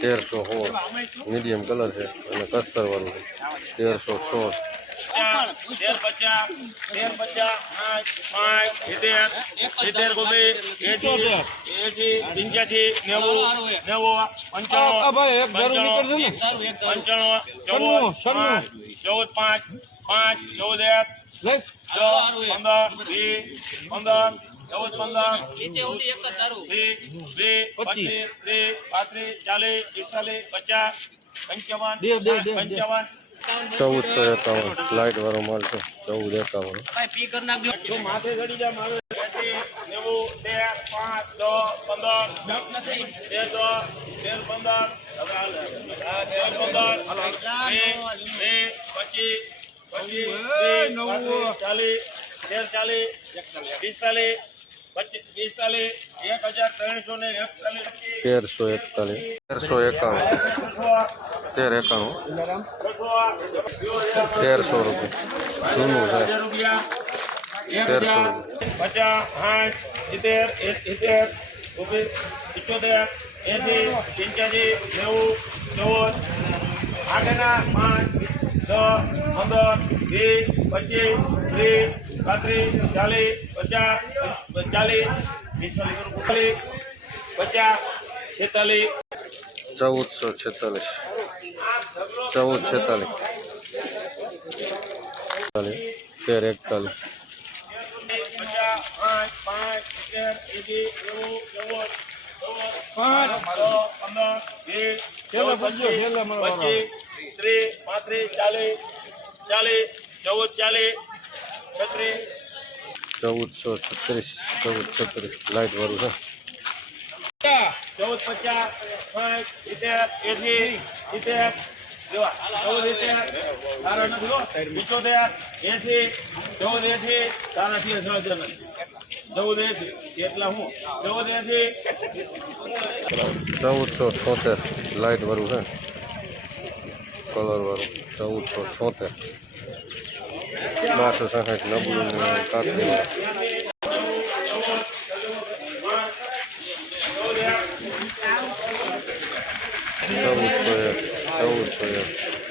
તેરસો સોળ medium colour છે અને કસ્તરવાળું છે. તેરસો સોળ. ચૌદ પાંચ ચૌદ પાંચ પાંચ ચૌદ એક પંદર વીસ પંદર ચૌદ પંદર વીસ બે પચીસ. ત્રીસ પાંત્રીસ ચાલીસ પિસ્તાલીસ પચાસ પંચાવન. પંચાવન. ચૌદસો એકાવન. લાઇટ વાળો માલ છે. ચૌદ એકાવન. નેવું તેર પાંચ દસ પંદર. તેર દસ તેર પંદર. હવે આ તેર પંદર. વીસ વીસ પચીસ. પચીસ ત્રીસ ચાલીસ તેર ચાલીસ પિસ્તાલીસ તેરસો એકતાલીસ તેરસો એકાણું. તેર એકાણું. તેરસો રૂપિયા જૂનું છે હજાર રૂપિયા એસી પંચ્યાસી નેવું ચૌદ આગળના પાંચ છ પંદર, વીસ, પચીસ, ત્રીસ પાંત્રીસ ચાલીસ પચાસ ચાલીસ પિસ્તાલીસ પિસ્તાલીસ પચાસ છેતાલીસ ચૌદસો છેતાલીસ ચૌદ છેતાલીસ તેર એકતાલીસ ચાલીસ ચૌદ ચાલીસ ચૌદસો છત્રીસ ચૌદ છત્રીસ લાઇટ વાળું છે ચૌદ પચાસ પાંચ સિત્તેર એસી સિત્તેર ચૌદ સિત્તેર તારા નથી હો પિચોતેર ચૌદ એસી તારાથી હજાર નથી ચૌદ એટલા હું ચૌદ એસી ચૌદસો છોતેર. લાઇટ વાળું છે. કલર વાળું. ચૌદસો છોતેર. બારસો સાઠ નબળું કાકડી ચૌદ એક